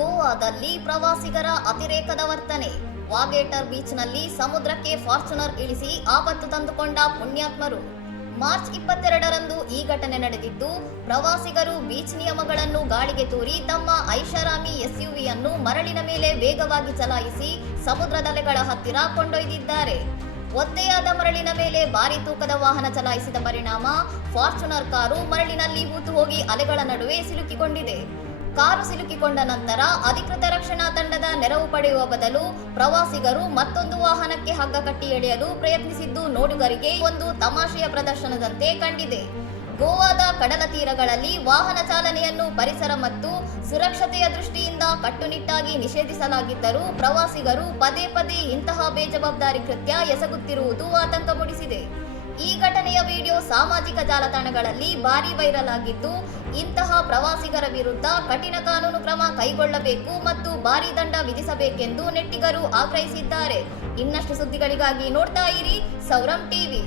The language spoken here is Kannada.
ಗೋವಾದಲ್ಲಿ ಪ್ರವಾಸಿಗರ ಅತಿರೇಕದ ವರ್ತನೆ. ವಾಗೇಟರ್ ಬೀಚ್ನಲ್ಲಿ ಸಮುದ್ರಕ್ಕೆ ಫಾರ್ಚುನರ್ ಇಳಿಸಿ ಆಪತ್ತು ತಂದುಕೊಂಡ ಪುಣ್ಯಾತ್ಮರು. ಮಾರ್ಚ್ 22ರಂದು ಈ ಘಟನೆ ನಡೆದಿದ್ದು, ಪ್ರವಾಸಿಗರು ಬೀಚ್ ನಿಯಮಗಳನ್ನು ಗಾಳಿಗೆ ತೂರಿ ತಮ್ಮ ಐಷಾರಾಮಿ ಎಸ್ಯುವಿಯನ್ನು ಮರಳಿನ ಮೇಲೆ ವೇಗವಾಗಿ ಚಲಾಯಿಸಿ ಸಮುದ್ರದಲೆಗಳ ಹತ್ತಿರ ಕೊಂಡೊಯ್ದಿದ್ದಾರೆ. ಒದ್ದೆಯಾದ ಮರಳಿನ ಮೇಲೆ ಭಾರಿ ತೂಕದ ವಾಹನ ಚಲಾಯಿಸಿದ ಪರಿಣಾಮ ಫಾರ್ಚುನರ್ ಕಾರು ಮರಳಿನಲ್ಲಿ ಹೂತು ಹೋಗಿ ಅಲೆಗಳ ನಡುವೆ ಸಿಲುಕಿಕೊಂಡಿದೆ. ಕಾರು ಸಿಲುಕಿಕೊಂಡ ನಂತರ ಅಧಿಕೃತ ರಕ್ಷಣಾ ತಂಡದ ನೆರವು ಪಡೆಯುವ ಬದಲು ಪ್ರವಾಸಿಗರು ಮತ್ತೊಂದು ವಾಹನಕ್ಕೆ ಹಗ್ಗ ಕಟ್ಟಿ ಎಳೆಯಲು ಪ್ರಯತ್ನಿಸಿದ್ದು ನೋಡುಗರಿಗೆ ಒಂದು ತಮಾಷೆಯ ಪ್ರದರ್ಶನದಂತೆ ಕಂಡಿದೆ. ಗೋವಾದ ಕಡಲ ತೀರಗಳಲ್ಲಿ ವಾಹನ ಚಾಲನೆಯನ್ನು ಪರಿಸರ ಮತ್ತು ಸುರಕ್ಷತೆಯ ದೃಷ್ಟಿಯಿಂದ ಕಟ್ಟುನಿಟ್ಟಾಗಿ ನಿಷೇಧಿಸಲಾಗಿದ್ದರೂ ಪ್ರವಾಸಿಗರು ಪದೇ ಪದೇ ಇಂತಹ ಬೇಜವಾಬ್ದಾರಿ ಕೃತ್ಯ ಎಸಗುತ್ತಿರುವುದು ಆತಂಕ ಮೂಡಿಸಿದೆ. ಈ ಘಟನೆಯ ವಿಡಿಯೋ ಸಾಮಾಜಿಕ ಜಾಲತಾಣಗಳಲ್ಲಿ ಭಾರಿ ವೈರಲ್ ಆಗಿದ್ದು, ಇಂತಹ ಪ್ರವಾಸಿಗರ ವಿರುದ್ಧ ಕಠಿಣ ಕಾನೂನು ಕ್ರಮ ಕೈಗೊಳ್ಳಬೇಕು ಮತ್ತು ಭಾರಿ ದಂಡ ವಿಧಿಸಬೇಕೆಂದು ನೆಟ್ಟಿಗರು ಆಗ್ರಹಿಸಿದ್ದಾರೆ. ಇನ್ನಷ್ಟು ಸುದ್ದಿಗಳಿಗಾಗಿ ನೋಡ್ತಾ ಇರಿ ಸೌರಂ ಟಿವಿ.